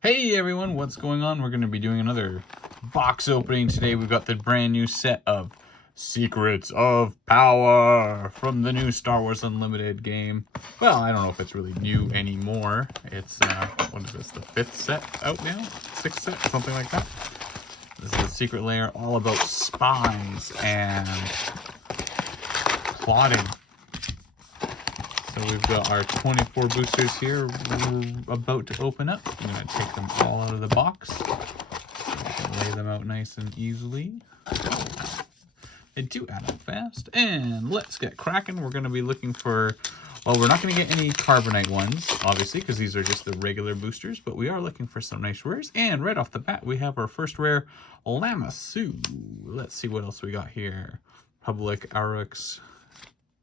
Hey everyone, what's going on? We're going to be doing another box opening today. We've got the brand new set of Secrets of Power from the new Star Wars Unlimited game. Well, I don't know if it's really new anymore. It's, what is this, the 5th set out now? 6th set? Something like that. This is a secret layer all about spies and plotting. So we've got our 24 boosters here about to open up. I'm going to take them all out of the box so we can lay them out nice and easily. They do add up fast. And let's get cracking. We're going to be looking for, well, we're not going to get any Carbonite ones, obviously, because these are just the regular boosters, but we are looking for some nice rares. And right off the bat, we have our first rare, Lamassu. Let's see what else we got here. Public Aurochs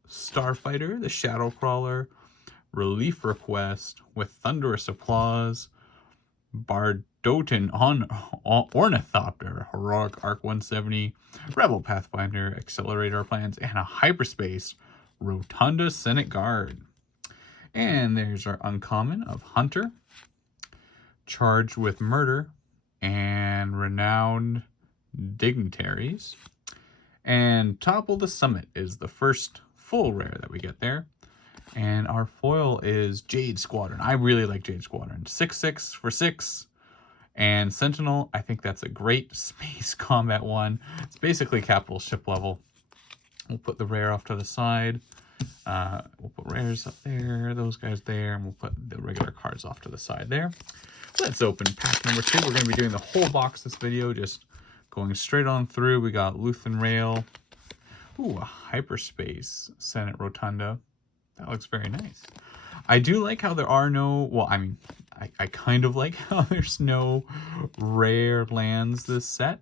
Starfighter, the Shadow Crawler, Relief Request with Thunderous Applause, Bardotan Ornithopter, Heroic Arc 170, Rebel Pathfinder, Accelerator Plans, and a Hyperspace Rotunda Senate Guard. And there's our uncommon of Hunter, Charged with Murder, and Renowned Dignitaries. And Topple the Summit is the first full rare that we get there. And our foil is Jade Squadron. I really like Jade Squadron. 6/6 for 6. And Sentinel, I think that's a great space combat one. It's basically capital ship level. We'll put the rare off to the side. We'll put rares up there, those guys there, and we'll put the regular cards off to the side there. Let's open pack number 2. We're going to be doing the whole box this video, just going straight on through. We got Luthen Rail. Ooh, a Hyperspace Senate Rotunda. That looks very nice. I do like how there are no, well, I mean, I kind of like how there's no rare lands this set.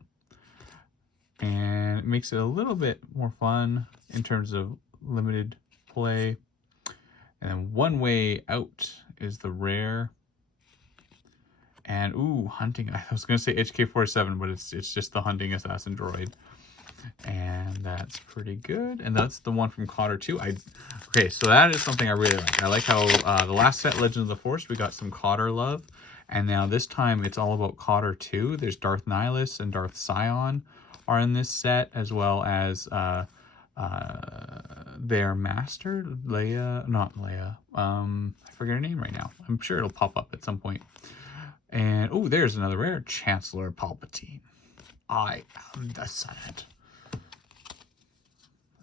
And it makes it a little bit more fun in terms of limited play. And then One Way Out is the rare. And, ooh, Hunting. I was going to say HK-47, but it's just the Hunting Assassin droid. And that's pretty good. And that's the one from Cotter 2. Okay, so that is something I really like. I like how the last set, Legend of the Force, we got some Cotter love. And now this time it's all about Cotter 2. There's Darth Nihilus and Darth Sion are in this set, as well as their master, Leia, not Leia. I forget her name right now. I'm sure it'll pop up at some point. And, oh, there's another rare, Chancellor Palpatine. I am the Senate.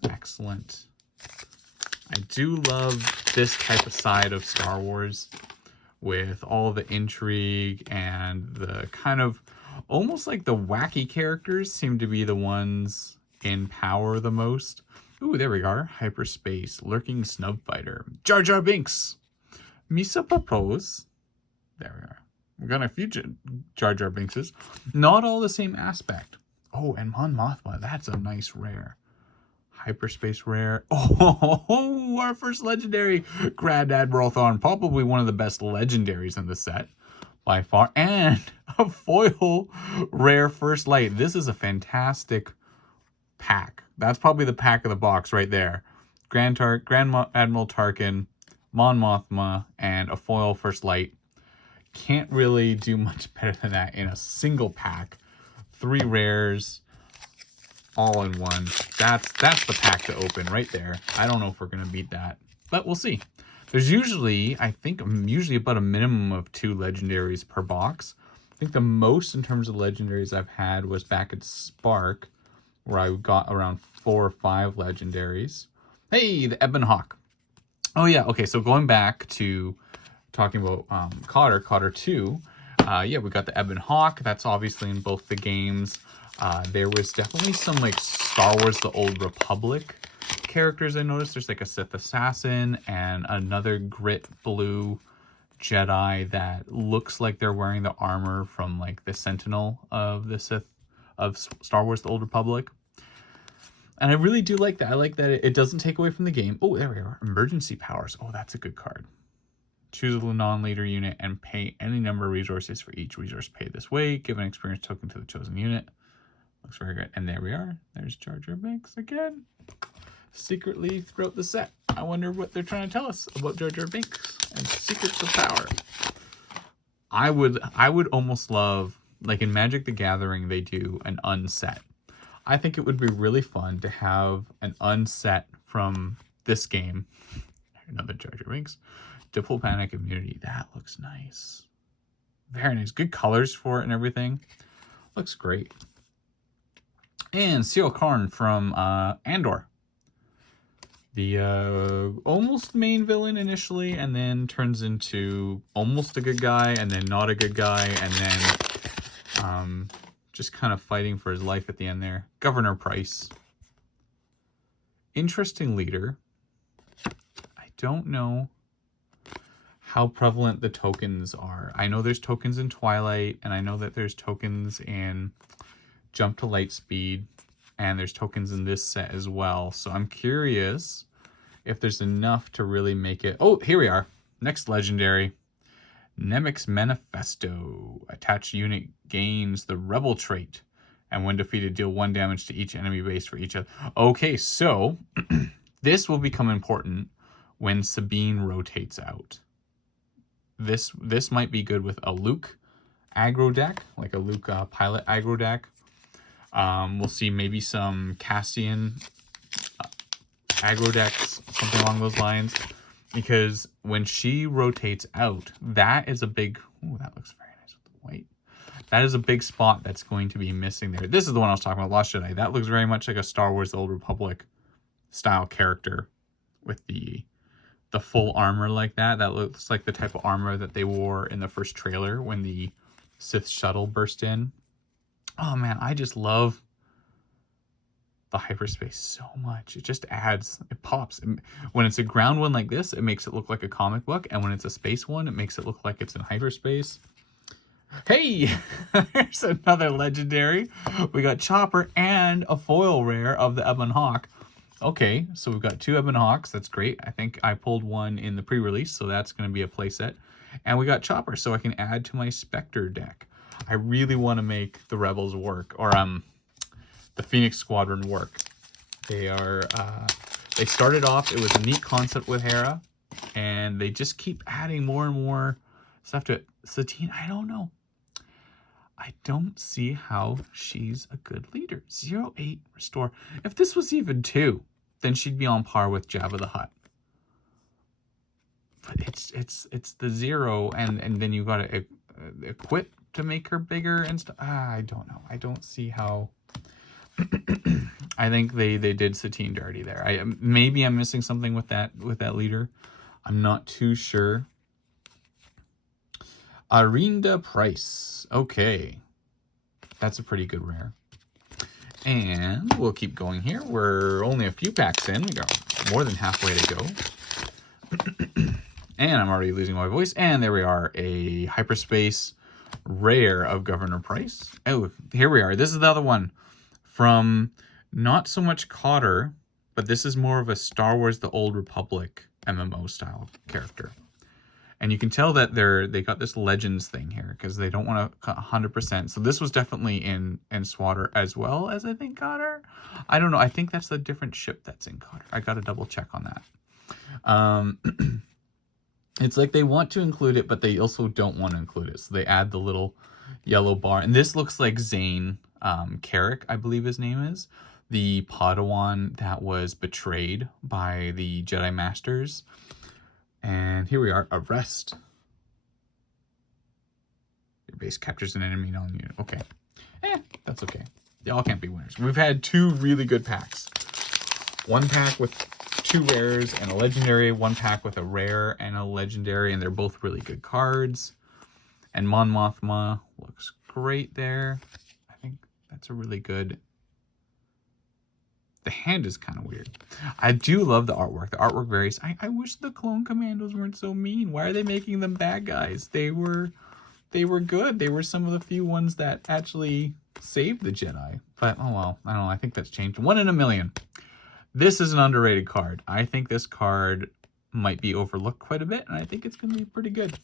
Excellent. I do love this type of side of Star Wars with all the intrigue and the kind of almost like the wacky characters seem to be the ones in power the most. Ooh, there we are. Hyperspace, Lurking Snub Fighter, Jar Jar Binks, Misa Propose. There we are. We've got a few Jar Jar Binkses. Not all the same aspect. Oh, and Mon Mothma. That's a nice rare. Hyperspace rare. Oh, our first legendary, Grand Admiral Thrawn. Probably one of the best legendaries in the set by far. And a foil rare First Light. This is a fantastic pack. That's probably the pack of the box right there. Grand Admiral Tarkin, Mon Mothma, and a foil First Light. Can't really do much better than that in a single pack. 3 rares, all in one. That's the pack to open right there. I don't know if we're going to beat that, but we'll see. There's usually, I think, about a minimum of 2 legendaries per box. I think the most in terms of legendaries I've had was back at Spark, where I got around 4 or 5 legendaries. Hey, the Ebon Hawk. Oh yeah, okay, so going back to talking about Cotter 2, yeah, we got the Ebon Hawk. That's obviously in both the games. There was definitely some like Star Wars The Old Republic characters I noticed. There's like a Sith Assassin and another Grit Blue Jedi that looks like they're wearing the armor from like the Sentinel of the Sith of Star Wars The Old Republic. And I really do like that. I like that it doesn't take away from the game. Oh, there we are. Emergency Powers. Oh, that's a good card. Choose a non-leader unit and pay any number of resources for each resource paid this way. Give an experience token to the chosen unit. Looks very good. And there we are. There's Jar Jar Binks again. Secretly throughout the set. I wonder what they're trying to tell us about Jar Jar Binks and Secrets of Power. I would almost love, like in Magic the Gathering, they do an unset. I think it would be really fun to have an unset from this game. Another Jar Jar Binks. Diplomatic Immunity. That looks nice. Very nice. Good colors for it and everything. Looks great. And Seal Karn from Andor. The almost main villain initially, and then turns into almost a good guy, and then not a good guy, and then just kind of fighting for his life at the end there. Governor Price. Interesting leader. I don't know how prevalent the tokens are. I know there's tokens in Twilight, and I know that there's tokens in Jump to Lightspeed, and there's tokens in this set as well. So I'm curious if there's enough to really make it... Oh, here we are. Next legendary. Nemik's Manifesto. Attached unit gains the Rebel trait, and when defeated, deal 1 damage to each enemy base for each other. Okay, so this will become important when Sabine rotates out. This might be good with a Luke aggro deck, like a Luke pilot aggro deck. We'll see maybe some Cassian aggro decks, something along those lines. Because when she rotates out, that is a big... Ooh, that looks very nice with the white. That is a big spot that's going to be missing there. This is the one I was talking about, Lost Jedi. That looks very much like a Star Wars The Old Republic style character with the full armor like that. That looks like the type of armor that they wore in the first trailer when the Sith shuttle burst in. Oh man, I just love the hyperspace so much. It just adds, it pops. When it's a ground one like this, it makes it look like a comic book, and when it's a space one, it makes it look like it's in hyperspace. Hey, there's another legendary. We got Chopper and a foil rare of the Ebon Hawk. Okay, so we've got 2 Ebon Hawks. That's great. I think I pulled one in the pre-release, so that's going to be a playset. And we got Chopper, so I can add to my Spectre deck. I really want to make the Rebels work, or the Phoenix Squadron work. They are they started off, it was a neat concept with Hera, and they just keep adding more and more stuff to it. Satine, I don't know. I don't see how she's a good leader. 0-8 restore. If this was even 2, then she'd be on par with Jabba the Hutt. But it's the 0, and then you got to equip to make her bigger and stuff. I don't know. I don't see how. I think they did Satine dirty there. Maybe I'm missing something with that leader. I'm not too sure. Arinda Price. Okay. That's a pretty good rare. And we'll keep going here. We're only a few packs in. We got more than halfway to go. And I'm already losing my voice. And there we are. A hyperspace rare of Governor Price. Oh, here we are. This is the other one. From not so much Cotter, but this is more of a Star Wars The Old Republic MMO style character. And you can tell that they got this Legends thing here because they don't want to cut 100%. So this was definitely in Swatter as well as I think Cotter. I don't know. I think that's a different ship that's in Cotter. I got to double check on that. It's like they want to include it, but they also don't want to include it. So they add the little yellow bar. And this looks like Zane Carrick, I believe his name is. The Padawan that was betrayed by the Jedi Masters. And here we are. Arrest. Your base captures an enemy non-unit. Okay. That's okay. They all can't be winners. We've had 2 really good packs. 1 pack with 2 rares and a legendary. 1 pack with a rare and a legendary. And they're both really good cards. And Mon Mothma looks great there. I think that's a really good... The hand is kind of weird. I do love the artwork. The artwork varies. I wish the Clone Commandos weren't so mean. Why are they making them bad guys? They were good. They were some of the few ones that actually saved the Jedi. But, oh well. I don't know. I think that's changed. 1 in a million. This is an underrated card. I think this card might be overlooked quite a bit. And I think it's going to be pretty good.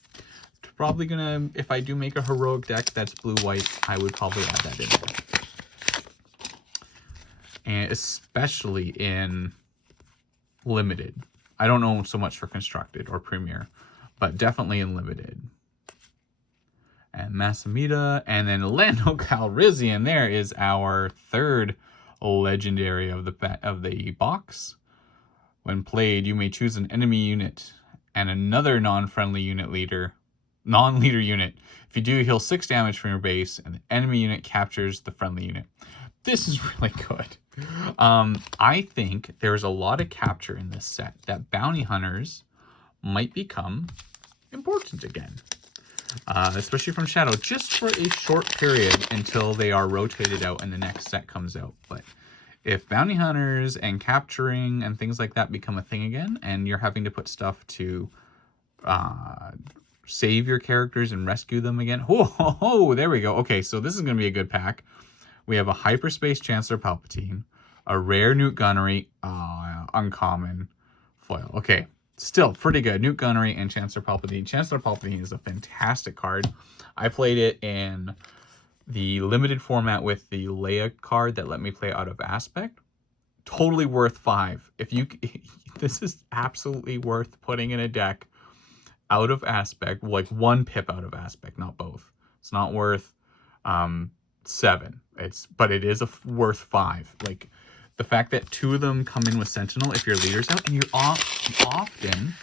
Probably going to, if I do make a heroic deck that's blue-white, I would probably add that in there. And especially in limited. I don't know so much for constructed or premier, but definitely in limited. and Masamita, and then Lando Calrissian. There is our third legendary of the box. When played, you may choose an enemy unit and another non-friendly non-leader unit. If you do, heal 6 damage from your base, and the enemy unit captures the friendly unit. This is really good. I think there's a lot of capture in this set that bounty hunters might become important again. Especially from Shadow, just for a short period until they are rotated out and the next set comes out. But if bounty hunters and capturing and things like that become a thing again, and you're having to put stuff to save your characters and rescue them again. Oh, there we go. Okay, so this is going to be a good pack. We have a Hyperspace Chancellor Palpatine, a rare Newt Gunnery, uncommon foil. Okay, still pretty good. Newt Gunnery and Chancellor Palpatine. Chancellor Palpatine is a fantastic card. I played it in the limited format with the Leia card that let me play out of Aspect. Totally worth 5. This is absolutely worth putting in a deck out of Aspect, like 1 pip out of Aspect, not both. It's not worth 7. But it is worth 5. Like the fact that 2 of them come in with Sentinel if your leader's out, and you're often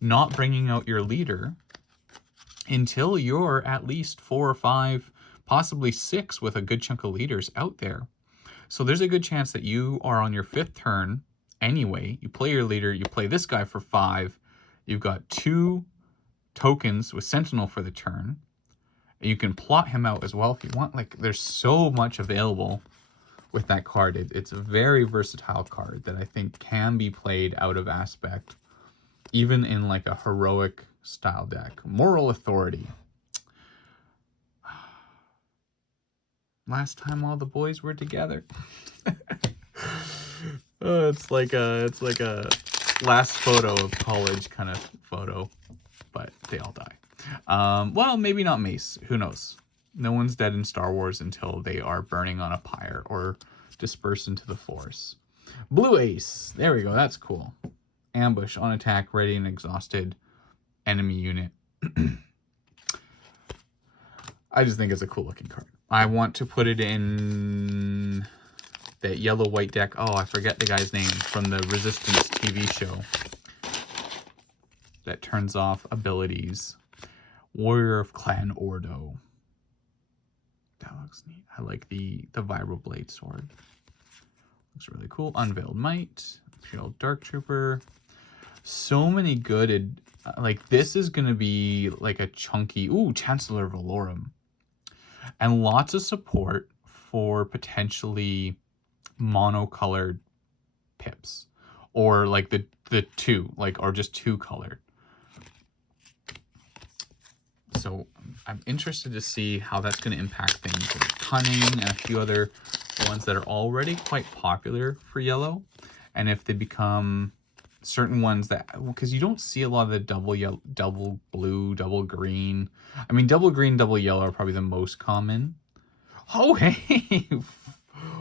not bringing out your leader until you're at least 4 or 5, possibly 6 with a good chunk of leaders out there. So there's a good chance that you are on your 5th turn anyway. You play your leader, you play this guy for 5. You've got 2 tokens with Sentinel for the turn. You can plot him out as well if you want. Like, there's so much available with that card. It's a very versatile card that I think can be played out of Aspect, even in like a heroic style deck. Moral Authority. Last time all the boys were together. It's like a last photo of college kind of photo, but they all die. Well, maybe not Mace. Who knows? No one's dead in Star Wars until they are burning on a pyre or dispersed into the Force. Blue Ace. There we go. That's cool. Ambush, on attack, ready and exhausted enemy unit. I just think it's a cool looking card. I want to put it in that yellow-white deck. Oh, I forget the guy's name from the Resistance TV show that turns off abilities. Warrior of Clan Ordo. That looks neat. I like the Vibroblade sword. Looks really cool. Unveiled Might. Imperial Dark Trooper. So many good... like, this is going to be like a chunky... Ooh, Chancellor Valorum. And lots of support for potentially monocolored pips. Or like the 2. Like, or just 2 colored. So I'm interested to see how that's going to impact things like Cunning and a few other ones that are already quite popular for yellow. And if they become certain ones that, because you don't see a lot of the double blue, double green. I mean, double green, double yellow are probably the most common. Oh, hey,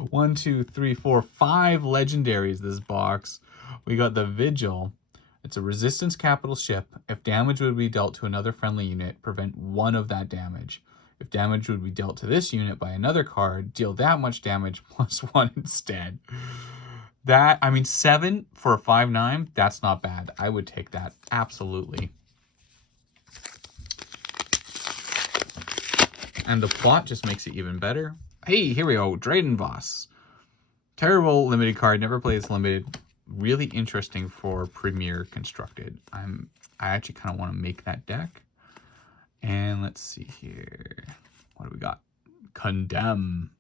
1, 2, 3, 4, 5 legendaries this box. We got the Vigil. It's a resistance capital ship. If damage would be dealt to another friendly unit, prevent 1 of that damage. If damage would be dealt to this unit by another card, deal that much damage plus 1 instead. That, I mean, 7 for a 5/9, that's not bad. I would take that, absolutely. And the plot just makes it even better. Hey, here we go, Drayden Voss. Terrible limited card, never plays limited. Really interesting for Premier Constructed. I actually kind of want to make that deck. And let's see here. What do we got? Condemn.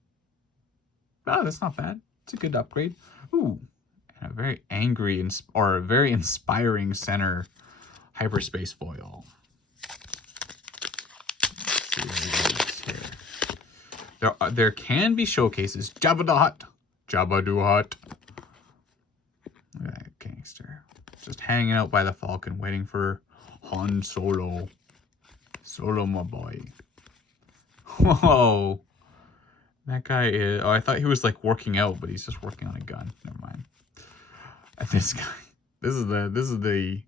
Oh, that's not bad. It's a good upgrade. Ooh, and a very angry or a very inspiring center hyperspace foil. Let's see what it is here. There can be showcases. Jabba the Hutt. Jabba the Hutt. Look at that gangster. Just hanging out by the Falcon, waiting for Han Solo. Solo, my boy. Whoa. That guy is... Oh, I thought he was, like, working out, but he's just working on a gun. Never mind. This guy... This is the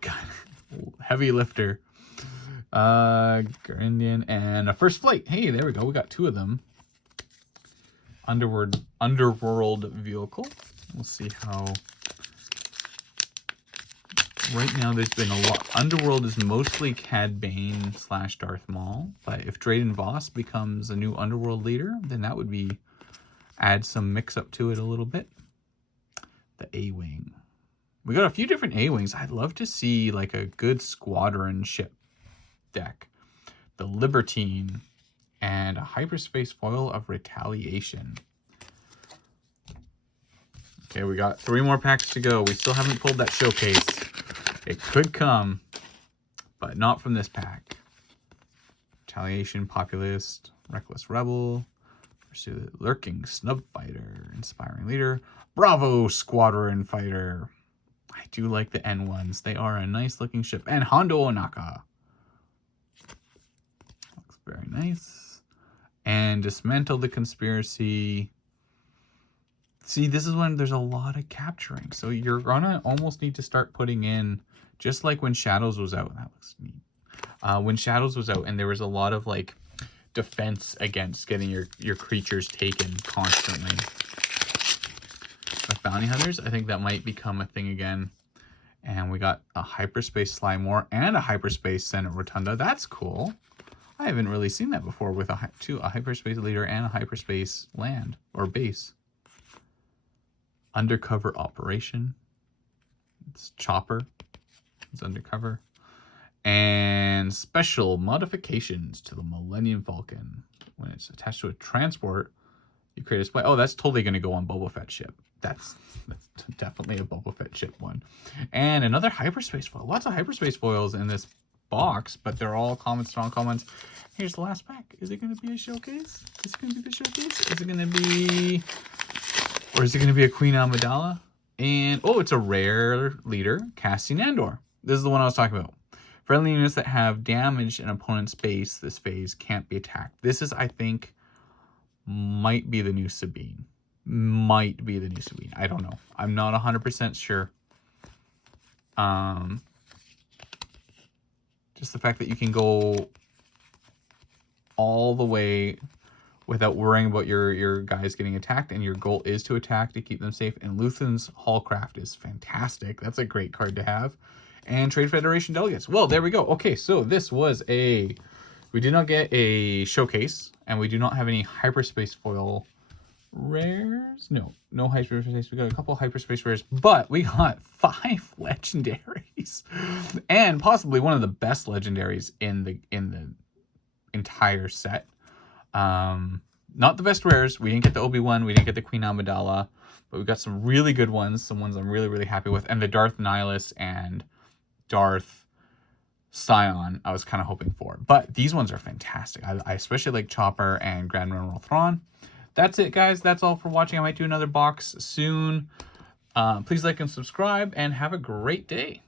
guy... Heavy lifter. Grindian, and a First Flight. Hey, there we go. We got 2 of them. Underworld vehicle. We'll see how. Right now, there's been a lot. Underworld is mostly Cad Bane / Darth Maul, but if Drayden Voss becomes a new Underworld leader, then that would be add some mix up to it a little bit. The A-Wing. We got a few different A-Wings. I'd love to see like a good squadron ship deck. The Libertine and a hyperspace foil of Retaliation. Okay, we got 3 more packs to go. We still haven't pulled that showcase. It could come, but not from this pack. Retaliation, Populist, Reckless Rebel, Pursue the Lurking Snub Fighter, Inspiring Leader, Bravo Squadron Fighter. I do like the N1s. They are a nice looking ship. And Hondo Onaka. Looks very nice. And Dismantle the Conspiracy. See, this is when there's a lot of capturing. So you're going to almost need to start putting in, just like when Shadows was out. That looks neat. When Shadows was out and there was a lot of like defense against getting your creatures taken constantly. With Bounty Hunters, I think that might become a thing again. And we got a Hyperspace Slymore and a Hyperspace Senate Rotunda. That's cool. I haven't really seen that before with a Hyperspace Leader and a Hyperspace Land or base. Undercover Operation. It's Chopper. It's undercover. And special modifications to the Millennium Falcon. When it's attached to a transport, you create a display. Oh, that's totally going to go on Boba Fett ship. That's definitely a Boba Fett ship one. And another hyperspace foil. Lots of hyperspace foils in this box, but they're all common, strong commons. Here's the last pack. Is it going to be a showcase? Is it going to be the showcase? Is it going to be... Or is it going to be a Queen Amidala? And, oh, it's a rare leader, Cassian Andor. This is the one I was talking about. Friendly units that have damaged an opponent's base this phase can't be attacked. This is, I think, might be the new Sabine. Might be the new Sabine. I don't know. I'm not 100% sure. Just the fact that you can go all the way without worrying about your guys getting attacked, and your goal is to attack to keep them safe. And Luthen's Hallcraft is fantastic. That's a great card to have. And Trade Federation delegates. Well, there we go. Okay, so this was we did not get a showcase, and we do not have any hyperspace foil rares. No hyperspace. We got a couple hyperspace rares, but we got 5 legendaries, and possibly one of the best legendaries in the entire set. Not the best rares. We didn't get the Obi-Wan. We didn't get the Queen Amidala, but we got some really good ones. Some ones I'm really, really happy with. And the Darth Nihilus and Darth Scion I was kind of hoping for. But these ones are fantastic. I especially like Chopper and Grand Admiral Thrawn. That's it, guys. That's all for watching. I might do another box soon. Please like and subscribe, and have a great day.